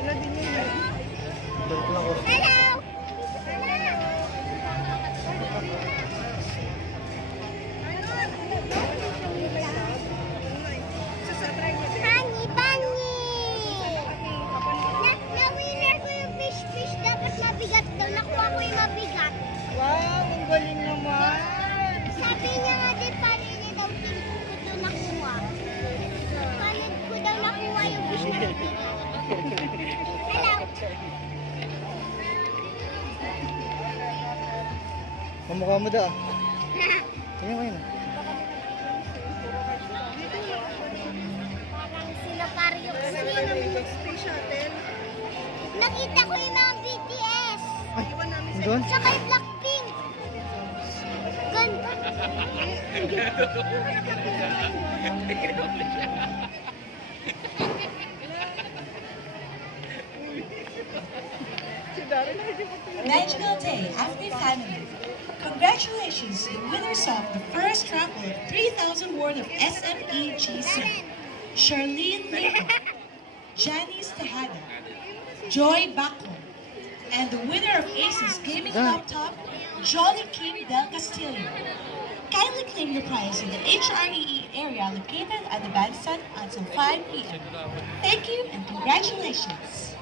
Hello! Honey bunny! Na-winner ko yung fish. Dapat mabigat daw. Nakuha ko yung mabigat. Wow, ang galing naman. Sabi niya nga din, paano niya daw ko nakuha. Paano ko daw nakuha yung fish na mabigat. Hello! Kamukha mo da. Tingnan mo yun. Parang sila Pario. Nakita ko yung mga BTS. Doon? Tsaka yung Blackpink. Ganda. Magical Day Happy Family. Congratulations to the winners of the first raffle of 3,000 worth of SMEG set. Charlene Nico, Janice Tejada, Joy Bacco, and the winner of Aces Gaming Laptop, Jolly King Del Castillo. Kindly claim your prize in the HREE area located at the bandstand until 5 p.m. Thank you and congratulations.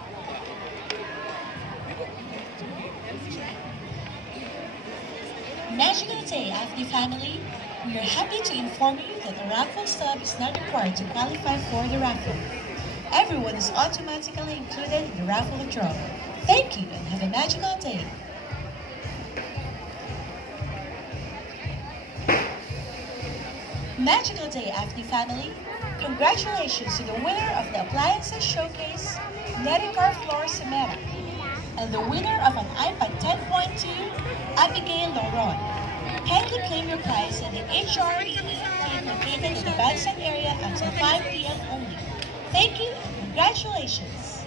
Magical Day After Family, we are happy to inform you that a raffle stub is not required to qualify for the raffle. Everyone is automatically included in the raffle draw. Thank you and have a magical day. Magical Day After Family, congratulations to the winner of the Appliances Showcase, Nericar Flor Semera, and the winner of an iPad 10.2, Abigail Loron. Kindly claim your prize in the HRE team located in the bandstand area until 5 p.m. only. Thank you and congratulations.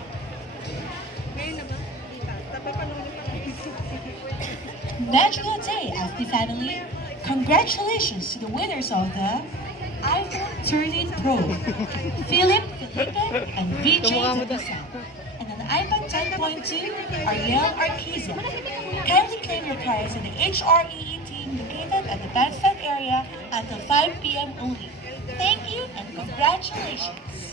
Magical Day After Family, congratulations to the winners of the iPhone 13 Pro, Philip Felipe and VJ Zapisa, and an iPad 10.2, Ariel Arquiza. Kindly claim your prize in the HREE team located at the bandstand area until 5 p.m. only. Thank you and congratulations.